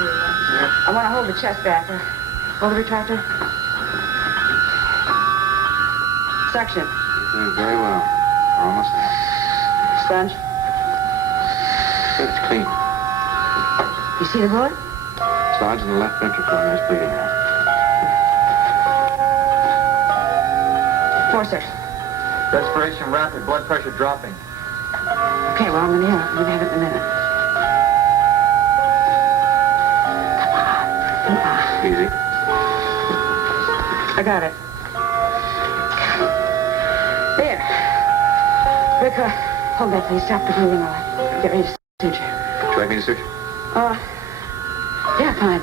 I want to hold the chest back. Hold the retractor. Suction. You're doing very well. We're almost there. Sponge. It's clean. You see the bullet? It's lodged in the left ventricle and there's bleeding now. Forceps. Respiration rapid, blood pressure dropping. Okay, well, I'm gonna have it in a minute. Easy. I got it. There. Rick, hold that, please. Stop the breathing. I'll get ready to suture. Would you like me to search? Yeah, fine.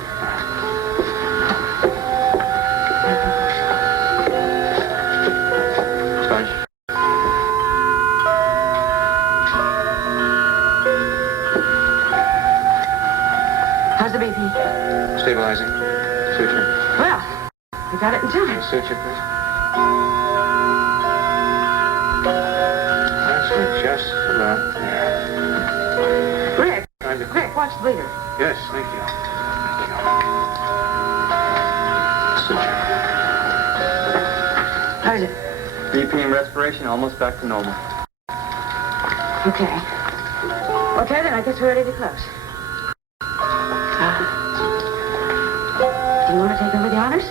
Sponge. How's the BP? Stabilizing. Suture. Well, we got it in time. Suture, please. That's we're just about there. Rick, Rick, watch the bleeder. Yes, thank you. Suture. How is it? BP and respiration almost back to normal. Okay. Okay, then I guess we're ready to close. Do you want to take over the honors?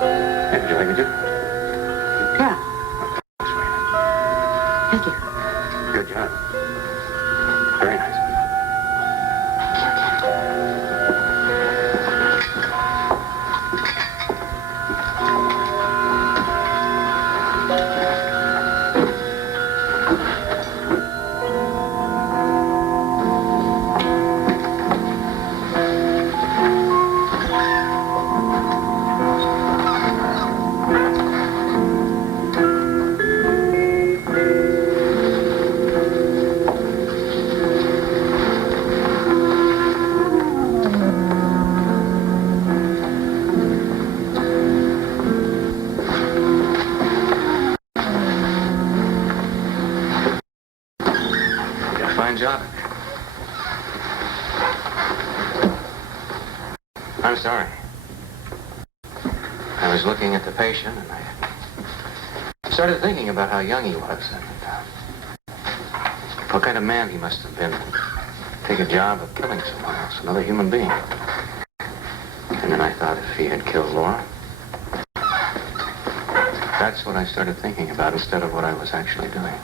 Hey, would you like me to? Yeah. Thank you. Good job. Very nice. Fine job. I'm sorry. I was looking at the patient and I started thinking about how young he was and what kind of man he must have been to take a job of killing someone else, another human being. And then I thought if he had killed Laura, that's what I started thinking about instead of what I was actually doing.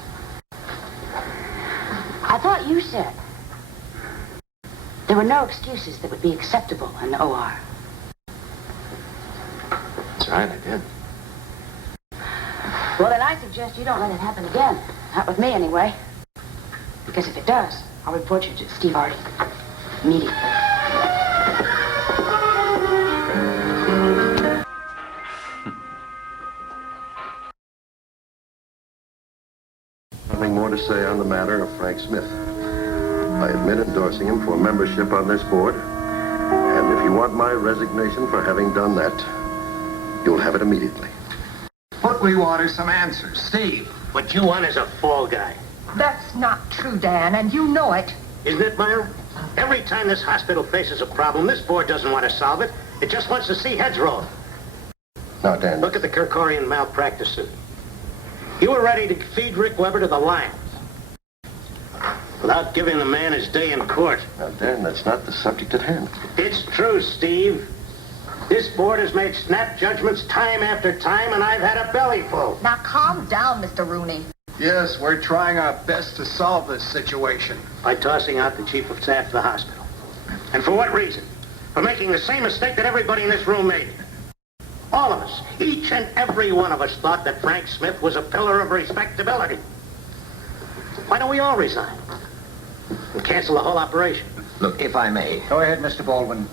I thought you said there were no excuses that would be acceptable in the OR. That's right, I did. Well, then I suggest you don't let it happen again. Not with me, anyway. Because if it does, I'll report you to Steve Hardy. Immediately. Nothing more to say on the matter of Frank Smith. I admit endorsing him for membership on this board. And if you want my resignation for having done that, you'll have it immediately. What we want is some answers. Steve. What you want is a fall guy. That's not true, Dan, and you know it. Isn't it, Myra? Every time this hospital faces a problem, this board doesn't want to solve it. It just wants to see heads roll. Now, Dan. Look at the Kirkorian malpractice suit. You were ready to feed Rick Weber to the lions without giving the man his day in court. Now, Dan, that's not the subject at hand. It's true, Steve. This board has made snap judgments time after time, and I've had a bellyful. Now calm down, Mr. Rooney. Yes, we're trying our best to solve this situation. By tossing out the chief of staff of the hospital. And for what reason? For making the same mistake that everybody in this room made. All of us, each and every one of us thought that Frank Smith was a pillar of respectability. Why don't we all resign? And cancel the whole operation? Look, if I may. Go ahead, Mr. Baldwin.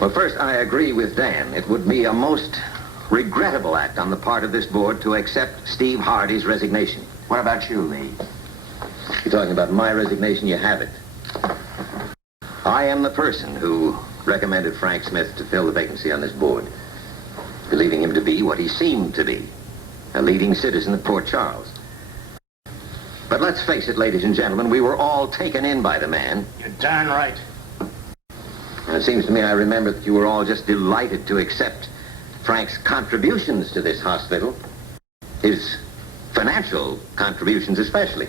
Well, first, I agree with Dan. It would be a most regrettable act on the part of this board to accept Steve Hardy's resignation. What about you, Lee? You're talking about my resignation, you have it. I am the person who recommended Frank Smith to fill the vacancy on this board, believing him to be what he seemed to be, a leading citizen of Port Charles. But let's face it, ladies and gentlemen, we were all taken in by the man. You're darn right. And it seems to me I remember that you were all just delighted to accept Frank's contributions to this hospital. His financial contributions especially.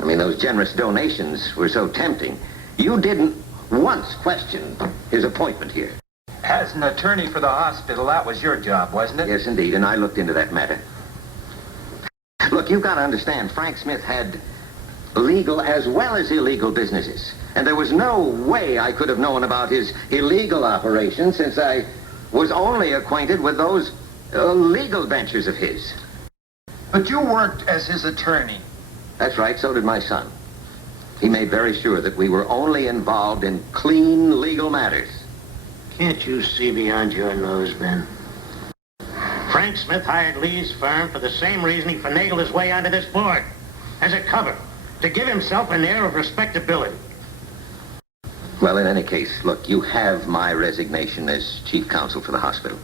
I mean, those generous donations were so tempting. You didn't once question his appointment here. As an attorney for the hospital, that was your job, wasn't it? Yes, indeed, and I looked into that matter. Look, you've got to understand, Frank Smith had legal as well as illegal businesses. And there was no way I could have known about his illegal operations since I was only acquainted with those legal ventures of his. But you worked as his attorney. That's right, so did my son. He made very sure that we were only involved in clean legal matters. Can't you see beyond your nose, Ben? Frank Smith hired Lee's firm for the same reason he finagled his way onto this board. As a cover, to give himself an air of respectability. Well, in any case, look, you have my resignation as chief counsel for the hospital.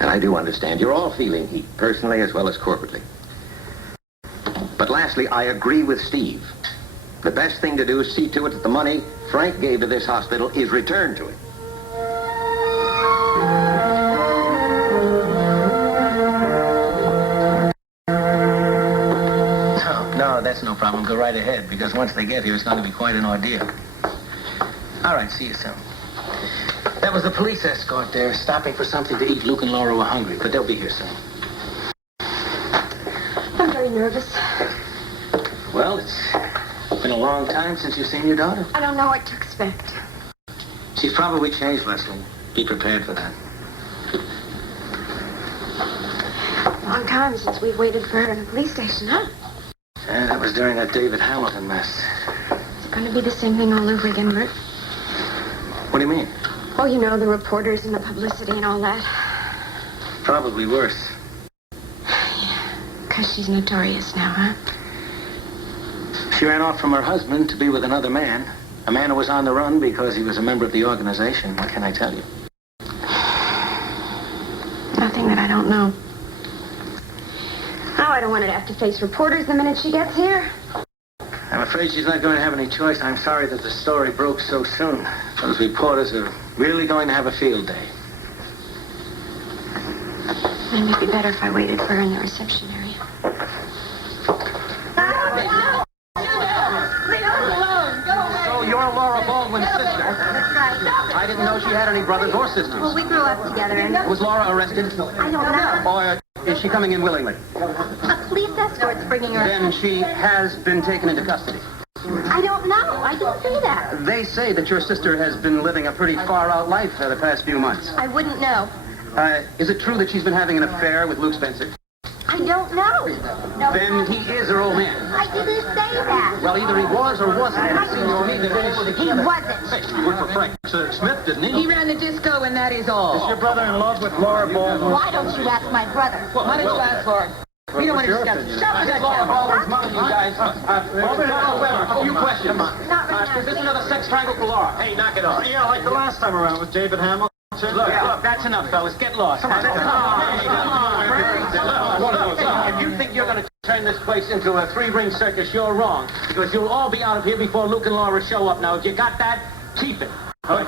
And I do understand you're all feeling heat, personally as well as corporately. But lastly, I agree with Steve. The best thing to do is see to it that the money Frank gave to this hospital is returned to him. No, that's no problem. Go right ahead, because once they get here, it's going to be quite an ordeal. All right, see you soon. That was the police escort there, stopping for something to eat. Luke and Laura were hungry, but they'll be here soon. I'm very nervous. Well, it's been a long time since you've seen your daughter. I don't know what to expect. She's probably changed, Lesley. Be prepared for that. Long time since we've waited for her in the police station, huh? Yeah, that was during that David Hamilton mess. It's going to be the same thing all over again, Burt. What do you mean? Oh, you know, the reporters and the publicity and all that. Probably worse. Because she's notorious now, huh? She ran off from her husband to be with another man. A man who was on the run because he was a member of the organization. What can I tell you? Nothing that I don't know. Oh, I don't want her to have to face reporters the minute she gets here. I'm afraid she's not going to have any choice. I'm sorry that the story broke so soon. Those reporters are really going to have a field day. Maybe it'd be better if I waited for her in the reception area. So you're Laura Baldwin's sister. That's right. I didn't know she had any brothers or sisters. Well, we grew up together, and Was Laura arrested? I don't know. Or is she coming in willingly? A police escort's bringing her. Then she has been taken into custody. I don't know. I didn't say that. They say that your sister has been living a pretty far-out life for the past few months. I wouldn't know. Is it true that she's been having an affair with Luke Spencer? I don't know. No, Then he is her old man. I didn't say that. Well, either he was or wasn't. It seems to me that He wasn't. he worked for Frank Smith, didn't he? He ran the disco, and that is all. Is your brother in love with Laura Baldwin? Why don't you ask my brother? Why don't you ask for it? We don't want to discuss it. Shut up, Laura Baldwin's mother, you guys. A few questions. Not right now. Is this another sex triangle for Laura? Hey, knock it off. Yeah, like the last time around with David Hamilton. Look, that's enough, fellas. Get lost. Come on. If you think you're going to turn this place into a three-ring circus, you're wrong. Because you'll all be out of here before Luke and Laura show up. Now, if you got that, keep it. I'm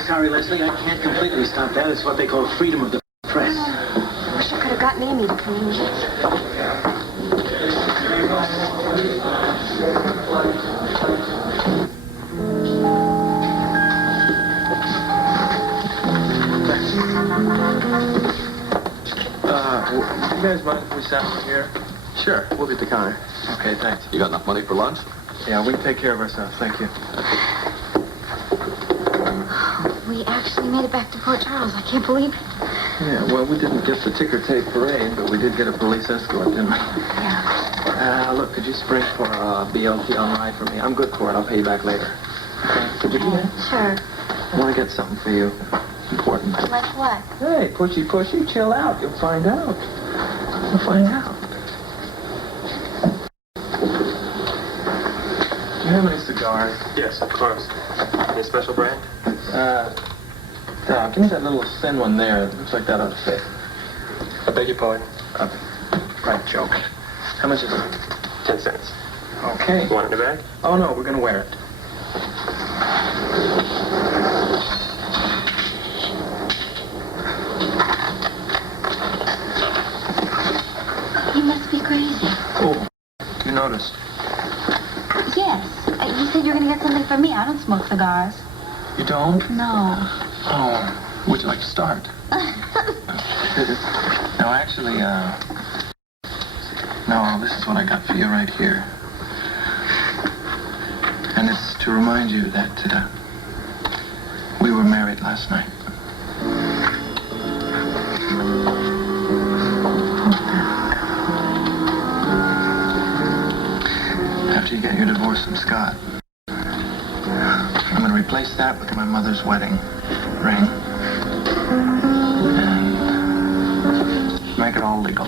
sorry, Lesley. I can't completely stop that. It's what they call freedom of the press. I wish I could have gotten Amy to come in. You guys mind if we sat here? Sure, we'll be at the counter. Okay, thanks. You got enough money for lunch? Yeah, we can take care of ourselves. Thank you. We actually made it back to Port Charles. I can't believe it. Yeah, well, we didn't get the ticker tape parade, but we did get a police escort, didn't we? Yeah. Look, could you spring for BLT online for me? I'm good for it. I'll pay you back later. Okay? Could you do that? Sure. I want to get something for you. Important. Like what? Hey, pushy, chill out. You'll find out. You'll find out. Do you have any cigars? Yes, of course. Any special brand? Give me that little thin one there. It looks like that ought to fit. I beg your pardon? Right joke. How much is it? 10 cents. Okay. You want it in a bag? Oh, no, we're going to wear it. You must be crazy. Oh, you noticed. Yes. You said you were going to get something for me. I don't smoke cigars. You don't? No. Oh, would you like to start? No, actually, no, this is what I got for you right here. And it's to remind you that, we were married last night. After you get your divorce from Scott, I'm going to replace that with my mother's wedding ring and make it all legal.